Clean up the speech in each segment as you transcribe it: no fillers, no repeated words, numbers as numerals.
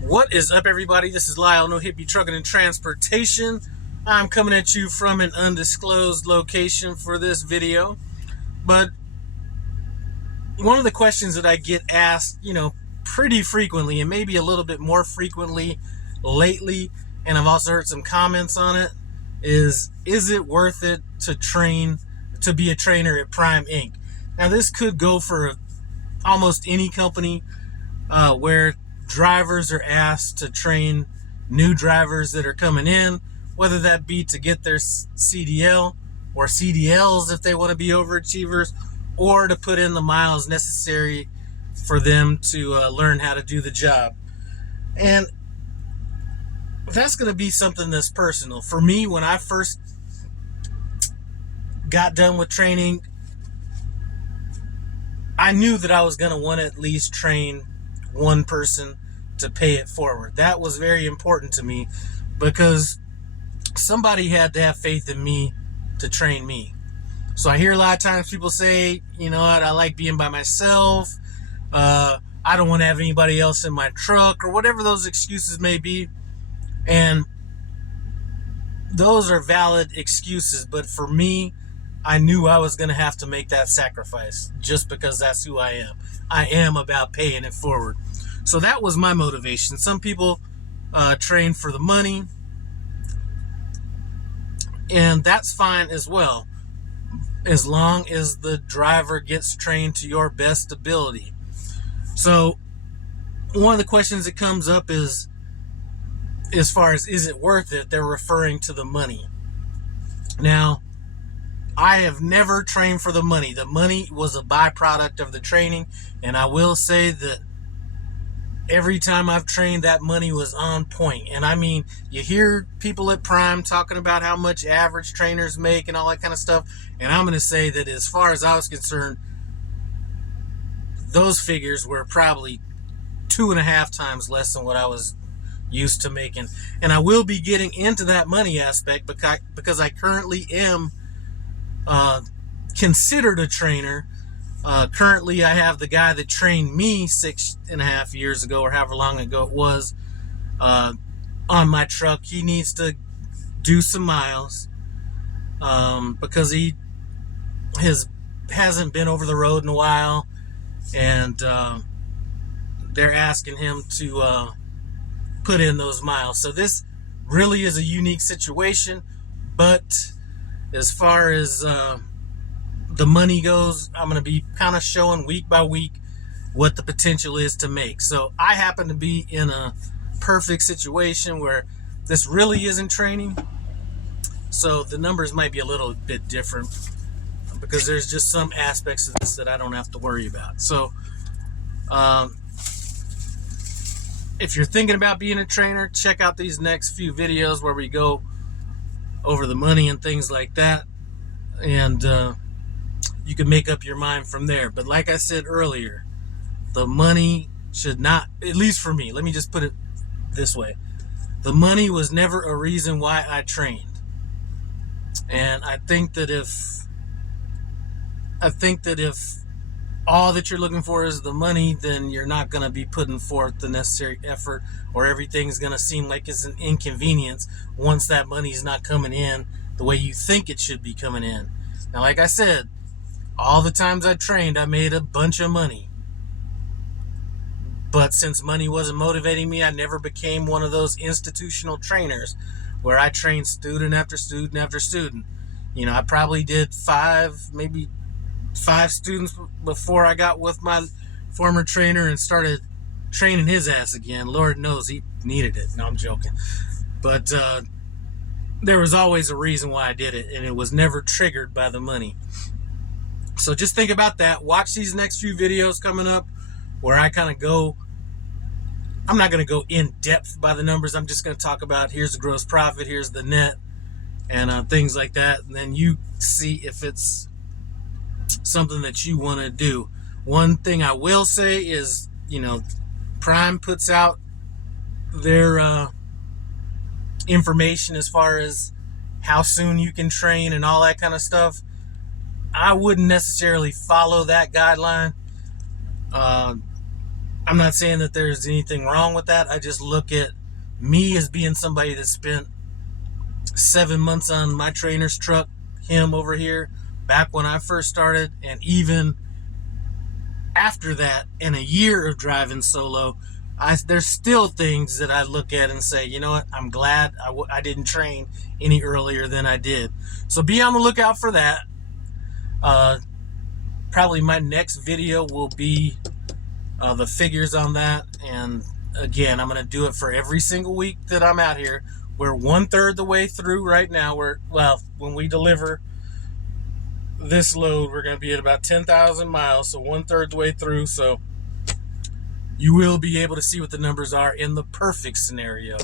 What is up, everybody? This is Lyle, No Hippie Trucking and Transportation. I'm coming at you from an undisclosed location for this video. But one of the questions that I get asked, pretty frequently, and maybe a little bit more frequently lately, and I've also heard some comments on it, is it worth it to be a trainer at Prime Inc? Now, this could go for almost any company where drivers are asked to train new drivers that are coming in, whether that be to get their CDL or CDLs if they want to be overachievers, or to put in the miles necessary for them to learn how to do the job. And that's going to be something that's personal. For me, when I first got done with training, I knew that I was going to want to at least train one person to pay it forward. That was very important to me because somebody had to have faith in me to train me. So I hear a lot of times people say, you know what, I like being by myself. I don't want to have anybody else in my truck, or whatever those excuses may be. And those are valid excuses. But for me, I knew I was going to have to make that sacrifice just because that's who I am. I am about paying it forward. So that was my motivation. Some people train for the money, and that's fine as well, as long as the driver gets trained to your best ability. So one of the questions that comes up is, as far as is it worth it, they're referring to the money. Now, I have never trained for the money. The money was a byproduct of the training, and I will say that every time I've trained, that money was on point. And I mean, you hear people at Prime talking about how much average trainers make and all that kind of stuff. And I'm going to say that as far as I was concerned, those figures were probably 2.5 times less than what I was used to making. And I will be getting into that money aspect because I currently am considered a trainer. Currently, I have the guy that trained me 6.5 years ago, or however long ago it was, on my truck. He needs to do some miles because he hasn't been over the road in a while, and they're asking him to put in those miles. So this really is a unique situation, but as far as the money goes, I'm going to be kind of showing week by week what the potential is to make. So I happen to be in a perfect situation where this really isn't training. So the numbers might be a little bit different because there's just some aspects of this that I don't have to worry about. So if you're thinking about being a trainer, check out these next few videos where we go over the money and things like that. And you can make up your mind from there. But like I said earlier, the money should not, at least for me, let me just put it this way. The money was never a reason why I trained. And I think that if all that you're looking for is the money, then you're not going to be putting forth the necessary effort, or everything's going to seem like it's an inconvenience once that money's not coming in the way you think it should be coming in. Now, like I said, all the times I trained, I made a bunch of money. But since money wasn't motivating me, I never became one of those institutional trainers where I trained student after student after student. I probably did 5 students before I got with my former trainer and started training his ass again. Lord knows he needed it. No, I'm joking. But there was always a reason why I did it, and it was never triggered by the money. So just think about that. Watch these next few videos coming up where I kind of go, I'm not going to go in depth by the numbers. I'm just going to talk about here's the gross profit, here's the net, and things like that. And then you see if it's something that you want to do. One thing I will say is, Prime puts out their information as far as how soon you can train and all that kind of stuff. I wouldn't necessarily follow that guideline. I'm not saying that there's anything wrong with that. I just look at me as being somebody that spent 7 months on my trainer's truck, him over here, back when I first started, and even after that, in a year of driving solo, there's still things that I look at and say, you know what, I'm glad I didn't train any earlier than I did. So be on the lookout for that. Probably my next video will be the figures on that. And again, I'm going to do it for every single week that I'm out here. We're 1/3 the way through right now. When we deliver this load, we're going to be at about 10,000 miles, so 1/3 the way through. So you will be able to see what the numbers are in the perfect scenario.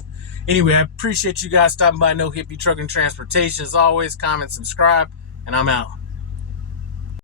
Anyway, I appreciate you guys stopping by No Hippie Trucking Transportation. As always, comment, subscribe, and I'm out.